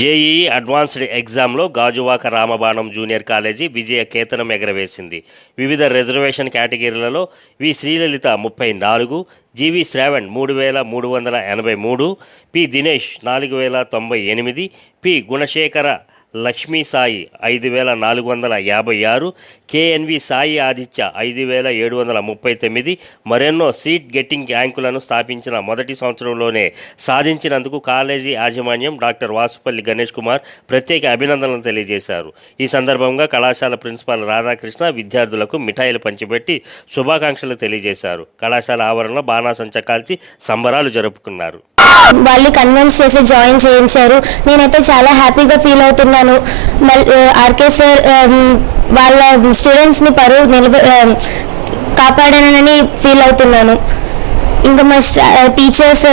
JEE advanced ఎగ్జామ్లో Gajuwaka Ramabanam junior college విజయ కేతనం ఎగరవేసింది. వివిధ రిజర్వేషన్ కేటగిరీలలో వి. శ్రీలలిత ముప్పై నాలుగు జీవి శ్రావణ్ మూడు వేల మూడు వందల ఎనభై మూడు పి. దినేష్ నాలుగు వేల తొంభై ఎనిమిది పి. గుణశేఖర లక్ష్మీ సాయి ఐదు వేల నాలుగు వందల యాభై ఆరు కేఎన్వి సాయి ఆదిత్య ఐదు వేల ఏడు వందల ముప్పై తొమ్మిది మరెన్నో సీట్ గెట్టింగ్ ర్యాంకులను స్థాపించిన మొదటి సంవత్సరంలోనే సాధించినందుకు కాలేజీ యాజమాన్యం డాక్టర్ వాసుపల్లి గణేష్ కుమార్ ప్రత్యేక అభినందనలు తెలియజేశారు. ఈ సందర్భంగా కళాశాల ప్రిన్సిపాల్ రాధాకృష్ణ విద్యార్థులకు మిఠాయిలు పంచిపెట్టి శుభాకాంక్షలు తెలియజేశారు. కళాశాల ఆవరణలో బాణాసంచ కాల్చి సంబరాలు జరుపుకున్నారు. వాళ్ళు కన్విన్స్ చేసి జాయిన్ చేయించారు. నేనైతే చాలా హ్యాపీగా ఫీల్ అవుతున్నాను. మళ్ళీ ఆర్కే సార్ వాళ్ళ స్టూడెంట్స్ని పరువు నిలబ కాపాడానని ఫీల్ అవుతున్నాను. ఇంకా మా టీచర్స్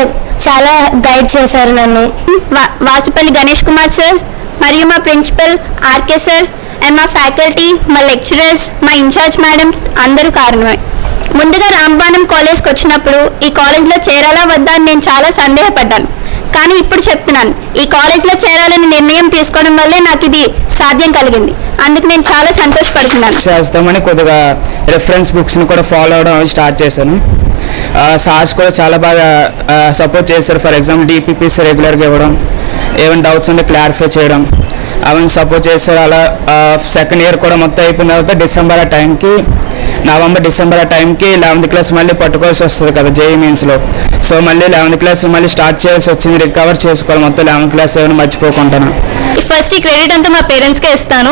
చాలా గైడ్ చేశారు నన్ను. వా- వాసుపల్లి గణేష్ కుమార్ సార్ మరియు మా ప్రిన్సిపల్ ఆర్కే సార్ అండ్ మా ఫ్యాకల్టీ మా లెక్చరర్స్ మా ఇన్ఛార్జ్ మేడమ్స్ అందరూ కారణమే. ముందుగా రాంబాణం కాలేజ్కి వచ్చినప్పుడు ఈ కాలేజ్లో చేరాలా వద్దా అని నేను చాలా సందేహపడ్డాను. కానీ ఇప్పుడు చెప్తున్నాను ఈ కాలేజ్లో చేరాలని నిర్ణయం తీసుకోవడం వల్లే నాకు ఇది సాధ్యం కలిగింది. అందుకు నేను చాలా సంతోషపడుతున్నాను. చేస్తామని కొద్దిగా రెఫరెన్స్ బుక్స్ని కూడా ఫాలో అవడం స్టార్ట్ చేశాను. సార్స్ కూడా చాలా బాగా సపోర్ట్ చేశారు. ఫర్ ఎగ్జాంపుల్ డిపిపిస్ రెగ్యులర్గా ఇవ్వడం ఏమైనా డౌట్స్ ఉంటే క్లారిఫై చేయడం అవన్నీ సపోర్ట్ చేస్తారు అలా సెకండ్ ఇయర్ కూడా మొత్తం అయిపోయిన తర్వాత డిసెంబర్ ఆ టైంకి నవంబర్ డిసెంబర్ ఆ టైంకి లెవెన్త్ క్లాస్ మళ్ళీ పట్టుకోవాల్సి వస్తుంది కదా జేఈ మీన్స్లో సో మళ్ళీ లెవెన్త్ క్లాస్ మళ్ళీ స్టార్ట్ చేయాల్సి వచ్చింది రికవర్ చేసుకోవాలి. మొత్తం లెవెన్త్ క్లాస్ ఏమైనా మర్చిపోకుండా ఫస్ట్ ఈ క్రెడిట్ అంతా మా పేరెంట్స్కే ఇస్తాను.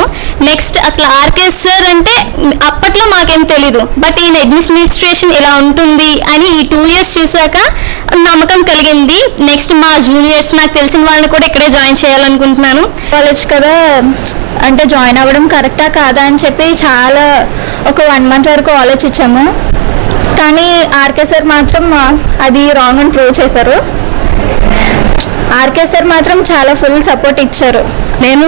నెక్స్ట్ అసలు ఆర్కే సార్ అంటే అప్పట్లో మాకేం తెలీదు. బట్ ఈయన అడ్మినిస్ట్రేషన్ ఇలా ఉంటుంది అని ఈ టూ ఇయర్స్ చూసాక నమ్మకం కలిగింది. నెక్స్ట్ మా జూనియర్స్ నాకు తెలిసిన వాళ్ళని కూడా ఇక్కడే జాయిన్ చేయాలనుకుంటున్నాను. కాలేజ్ కదా అంటే జాయిన్ అవ్వడం కరెక్టా కాదా అని చెప్పి చాలా ఒక వన్ మంత్ వరకు ఆలోచించాము. కానీ ఆర్కే సార్ మాత్రం అది రాంగ్ అని ప్రూవ్ చేశారు. ఆర్కే సార్ మాత్రం చాలా ఫుల్ సపోర్ట్ ఇచ్చారు. నేను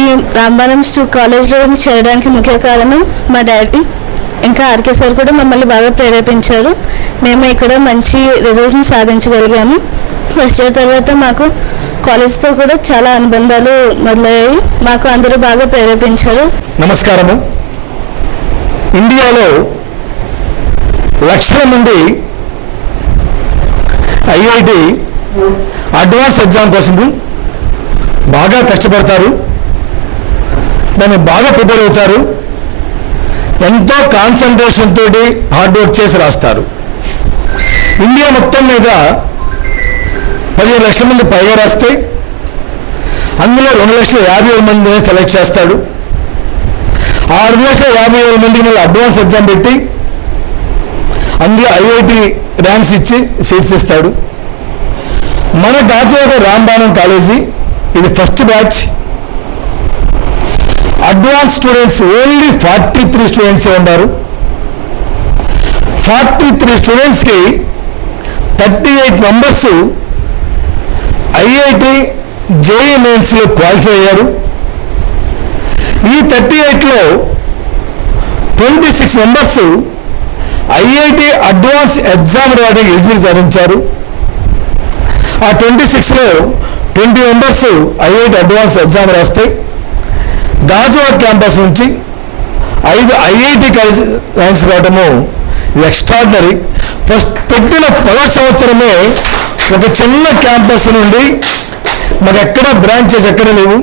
ఈ రాంబారం కాలేజ్లో చేరడానికి ముఖ్య కారణం మా డాడీ ఇంకా ఆర్కే సార్ కూడా మమ్మల్ని బాగా ప్రేరేపించారు. మేము ఇక్కడ మంచి రిజల్ట్ని సాధించగలిగాము. ఫస్ట్ ఇయర్ తర్వాత మాకు కాలేజ్తో కూడా చాలా అనుబంధాలు మొదలయ్యాయి. మాకు అందరూ బాగా ప్రేరేపించారు. నమస్కారము. ఇండియాలో లక్షల మంది ఐఐటి అడ్వాన్స్ ఎగ్జామ్ కోసం బాగా కష్టపడతారు. దాన్ని బాగా ప్రిపేర్ అవుతారు. ఎంతో కాన్సన్ట్రేషన్ తోటి హార్డ్ వర్క్ చేసి రాస్తారు. ఇండియా మొత్తం మీద పదిహేను లక్షల మంది పైగా రాస్తే అందులో రెండు లక్షల యాభై వేల మందిని సెలెక్ట్ చేస్తాడు. ఆ రెండు లక్షల యాభై వేల మందికి మళ్ళీ అడ్వాన్స్ ఎగ్జామ్ పెట్టి అందులో ఐఐటి ర్యాంక్స్ ఇచ్చి సీట్స్ ఇస్తాడు. మన గాజువాక రాంబాణం కాలేజీ ఇది first batch advance students only forty three స్టూడెంట్సే ఉన్నారు? ఫార్టీ త్రీ స్టూడెంట్స్కి thirty eight members IIT JEE మెయిన్స్లో క్వాలిఫై అయ్యారు. ఈ థర్టీ ఎయిట్లో twenty six members IIT advance exam రాయడానికి ఎలిజిబిలిటీ సాధించారు. ఆ ట్వంటీ సిక్స్లో twenty members IIT advance exam రాస్తాయి. Gajuwaka campus నుంచి ఐదు ఐఐటి కాలేజ్ ర్యాంక్స్ కావటము ఇది ఎక్స్ట్రాడినరీ ఫస్ట్ పెట్టిన పదో సంవత్సరమే ఒక చిన్న క్యాంపస్ నుండి మాకు ఎక్కడ బ్రాంచెస్ ఎక్కడ లేవు.